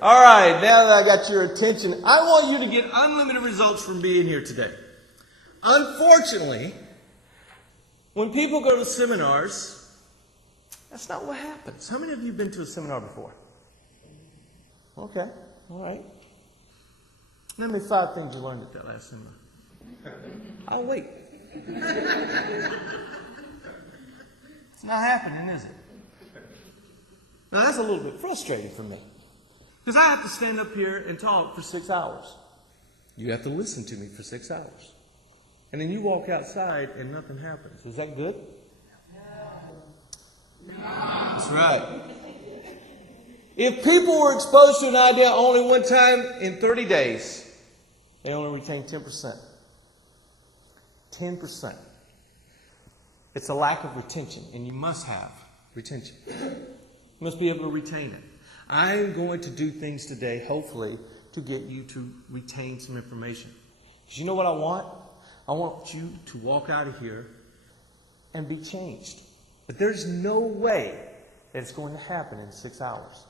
All right, now that I got your attention, I want you to get unlimited results from being here today. Unfortunately, when people go to seminars, that's not what happens. How many of you have been to a seminar before? Okay, all right. Name me 5 things you learned at that last seminar. I'll wait. It's not happening, is it? Now, that's a little bit frustrating for me. Because I have to stand up here and talk for 6 hours. You have to listen to me for 6 hours. And then you walk outside and nothing happens. Is that good? No. That's right. If people were exposed to an idea only one time in 30 days, they only retain 10%. 10%. It's a lack of retention, and you must have retention. You must be able to retain it. I'm going to do things today, hopefully, to get you to retain some information. Because you know what I want? I want you to walk out of here and be changed. But there's no way that it's going to happen in 6 hours.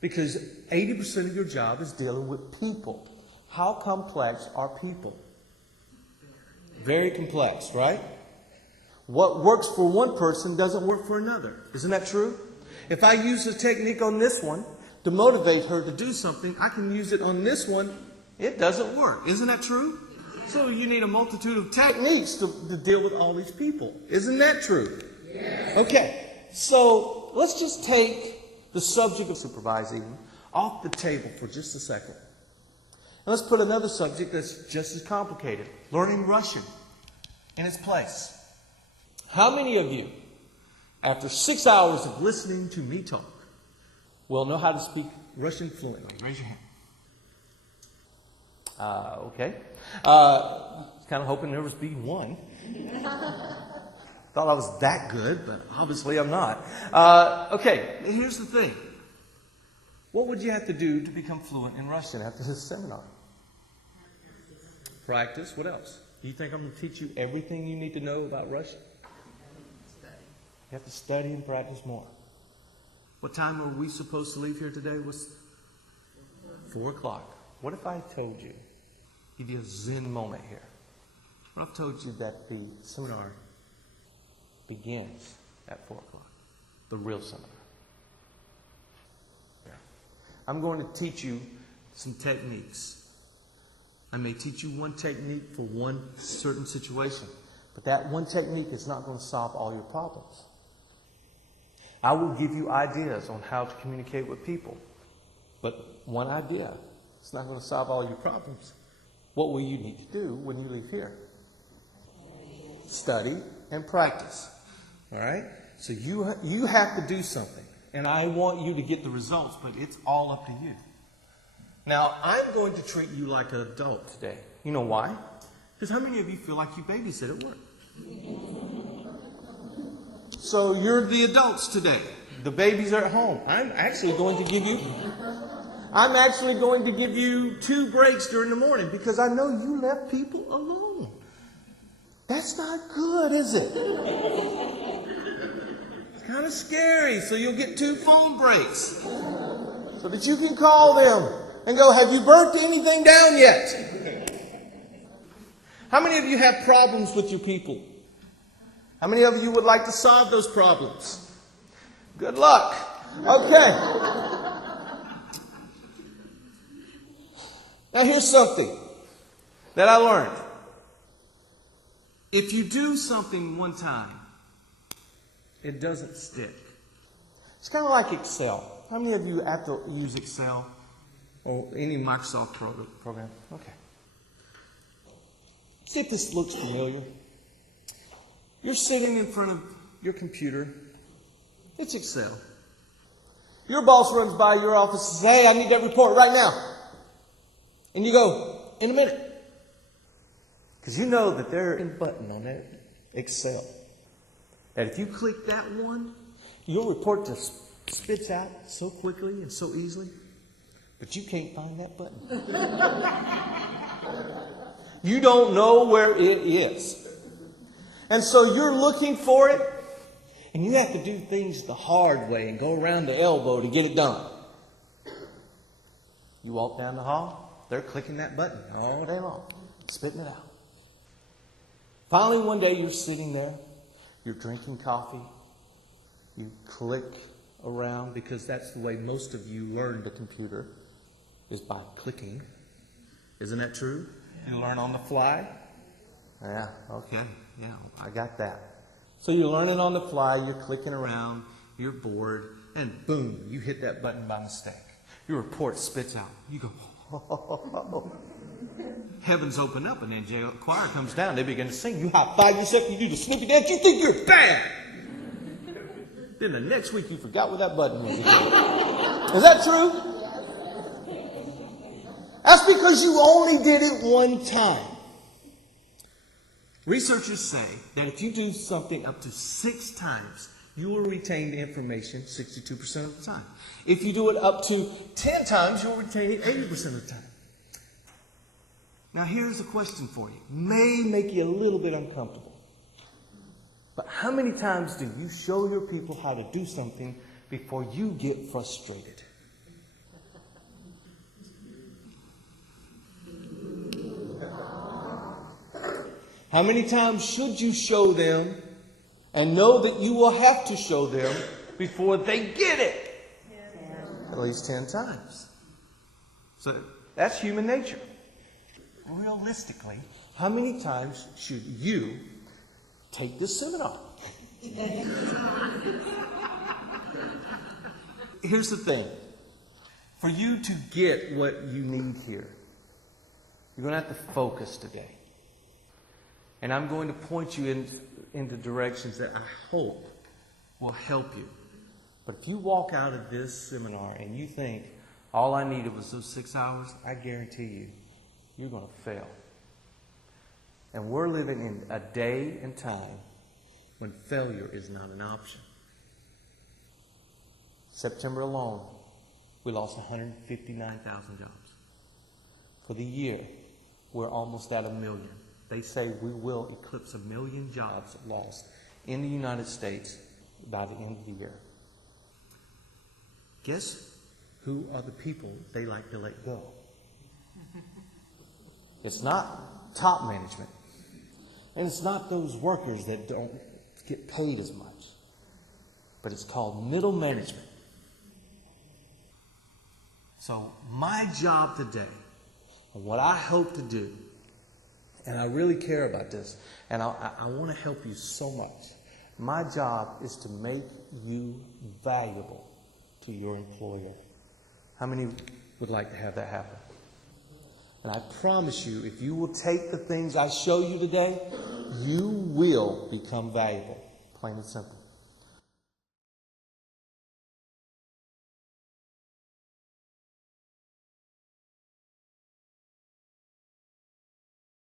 Because 80% of your job is dealing with people. How complex are people? Very complex, right? What works for one person doesn't work for another. Isn't that true? If I use a technique on this one to motivate her to do something, I can use it on this one. It doesn't work. Isn't that true? So you need a multitude of techniques to deal with all these people. Isn't that true? Yes. Okay, so let's just take the subject of supervising off the table for just a second. And let's put another subject that's just as complicated. Learning Russian in its place. How many of you, after 6 hours of listening to me talk, will know how to speak Russian fluently? Raise your hand. Okay. Kind of hoping there was be one. Thought I was that good, but obviously I'm not. Okay, here's the thing. What would you have to do to become fluent in Russian after this seminar? Practice. What else? Do you think I'm going to teach you everything you need to know about Russian? You have to study and practice more. What time are we supposed to leave here today? Was 4 o'clock. What if I told you, give you a Zen moment here. What if I told you that the seminar begins at 4 o'clock? The real seminar. Yeah. I'm going to teach you some techniques. I may teach you one technique for one certain situation, but that one technique is not going to solve all your problems. I will give you ideas on how to communicate with people, but one idea is not going to solve all your problems. What will you need to do when you leave here? Study and practice. All right? So you have to do something, and I want you to get the results, but it's all up to you. Now, I'm going to treat you like an adult today. You know why? Because how many of you feel like you babysit at work? So you're the adults today. The babies are at home. I'm actually going to give you 2 breaks during the morning because I know you left people alone. That's not good, is it? It's kind of scary. So you'll get 2 phone breaks so that you can call them and go, have you burnt anything down yet? How many of you have problems with your people? How many of you would like to solve those problems? Good luck. Okay. Now here's something that I learned. If you do something one time, it doesn't stick. It's kind of like Excel. How many of you have to use Excel or any Microsoft program? Okay. See if this looks familiar. You're sitting in front of your computer. It's Excel. Your boss runs by your office and says, hey, I need that report right now. And you go, in a minute. Because you know that there's a button on that Excel. That if you click that one, your report just spits out so quickly and so easily. But you can't find that button. You don't know where it is. And so you're looking for it, and you have to do things the hard way and go around the elbow to get it done. You walk down the hall, they're clicking that button all day long, spitting it out. Finally, one day you're sitting there, you're drinking coffee, you click around, because that's the way most of you learn the computer, is by clicking. Isn't that true? You learn on the fly? Yeah, okay, yeah, I got that. So you're learning on the fly, you're clicking around, you're bored, and boom, you hit that button by mistake. Your report spits out. You go, oh. Heavens open up, and then the choir comes down. They begin to sing. You high-five yourself, you do the snippy dance, you think you're bad. Then the next week you forgot where that button was again. Is that true? That's because you only did it one time. Researchers say that if you do something up to 6 times, you will retain the information 62% of the time. If you do it up to 10 times, you'll retain it 80% of the time. Now here's a question for you. May make you a little bit uncomfortable. But how many times do you show your people how to do something before you get frustrated? How many times should you show them and know that you will have to show them before they get it? 10. At least 10 times. So that's human nature. Realistically, how many times should you take this seminar? Here's the thing. For you to get what you need here, you're going to have to focus today. And I'm going to point you into directions that I hope will help you. But if you walk out of this seminar and you think, all I needed was those 6 hours, I guarantee you, you're going to fail. And we're living in a day and time when failure is not an option. September alone, we lost 159,000 jobs. For the year, we're almost at 1 million. They say we will eclipse 1 million jobs lost in the United States by the end of the year. Guess who are the people they like to let go? It's not top management. And it's not those workers that don't get paid as much. But it's called middle management. So my job today, and what I hope to do, and I really care about this, and I want to help you so much. My job is to make you valuable to your employer. How many would like to have that happen? And I promise you, if you will take the things I show you today, you will become valuable. Plain and simple.